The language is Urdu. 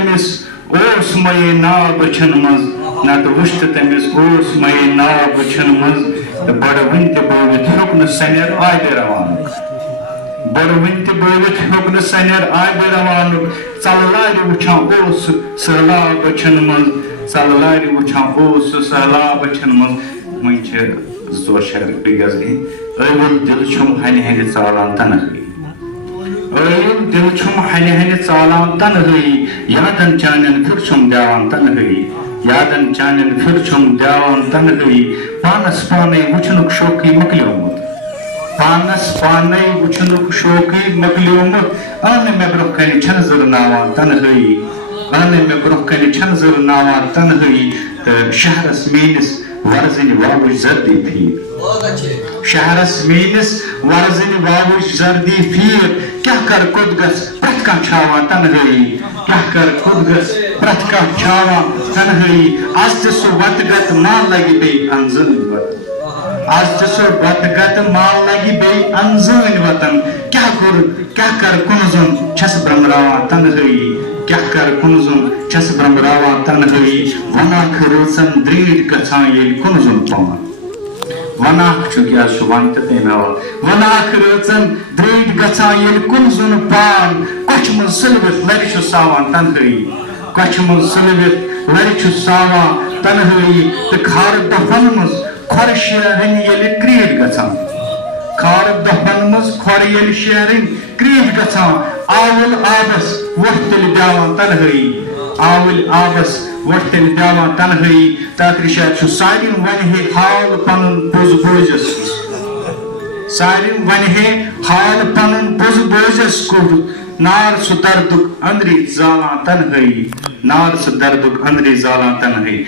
تٔمِس اوس مَیے ناو أچھن منٛز نتہٕ وٕچھ تہٕ تٔمِس اوس مَیے ناو أچھن منٛز تہٕ بڑٕ وٕنہِ تہِ بٲوِتھ ہیوٚک نہٕ سنیر آبہِ روانُک بڑٕ وٕنہِ تہِ بٲوِتھ ہیوٚک نہٕ سنیر آبہِ روانُک ژلہٕ لارِ وٕچھان اوس سُہ سہلاب أچھن منٛز ژلہٕ لارِ وٕچھان اوس سُہ سہلاب أچھن منٛز وۄنۍ چھِ زٕ ژور شعر بیٚیہِ گژھِ گٔے ٲوِل دِل چھُم ہنہِ ہنہِ ژالان تنہٲیی ٲوِل دِل چھُم ہنہِ ہنہِ ژالان تنہٲیی یادن چانٮ۪ن پھِر چھُم دِوان تنہٲیی یادن چانٮ۪ن پھِر چھُم دِوان تنہٲیی پانس پانے وٕچھنُک شوقٕے مۄکلیومُت پانس پانے وٕچھنُک شوقٕے مۄکلیومُت آنہٕ مےٚ برونٛہہ کنہِ چھَنہٕ زٕرناوان تنہٲیی آنہٕ مےٚ برونٛہہ کنہِ چھَنہٕ زٕرناوان تنہٲیی تہٕ شہرس میٲنِس ورزٕنہِ واوٕچ زردی پھیٖر شہرس میٲنِس ورزٕنہِ واوٕچ زردی پھیٖر کیٛاہ کر کوٚت گژھ پرٛٮ۪تھ کانٛہہ چھاوان تنہٲیی کیٛاہ کر کوٚت گژھ پرٛٮ۪تھ کانٛہہ چھاوان تنہٲیی آز تہِ سُہ وتہٕ گتہٕ ما لگہِ بیٚیہِ انزٲنۍ وتہٕ آز تہِ سُہ وتہٕ گتہٕ ما لگہِ بیٚیہِ انزٲنۍ وتن کیٛاہ کر کُنہٕ زوٚن چھَس برٛنٛبراوان تنہٲیی کیٛاہ کر کُنہٕ زوٚن چھَس برٛنٛبراوان تنہٲیی وَناکھ رٲژن درٛیٖرۍ گژھان ییٚلہِ کُنہٕ زوٚن پان وَناکھ چھُ کیٛاہ چھُ وَن تہِ تٔمۍ آو وَناکھ رٲژن درٛیٖرۍ گژھان ییٚلہِ کُنہٕ زوٚن پان کۄچھِ منٛز سُلوِتھ لرِ چھُ ساوان تنہٲیی کۄچھِ منٛز سُلوِتھ لرِ چھُ ساوان تنہٲیی تہٕ کھارٕ دۄپھن منٛز کھۄرٕ شیرٕنۍ ییٚلہِ کرٛیٖٹھ گژھان کھارٕ دۄپھن منٛز کھۄرٕ ییٚلہِ شیرٕنۍ کرٛیٖٹھ گژھان آوُل آبس وۄٹھ تیٚلہِ دِوان تنہٲیی آوٕلۍ آبس وۄٹھ تیٚلہِ دِوان تنہٲیی تہٕ ٲخری شاید چھُ سارِم ونہِ ہے حال پنُن پوٚز بوٗزِس سارِم ونہِ ہے حال پنُن پوٚز بوٗزِس کوٚر نار سُہ دردُک أنٛدری زالان تنہٲیی نار سُہ دردُک أنٛدری زالان تنہٲیی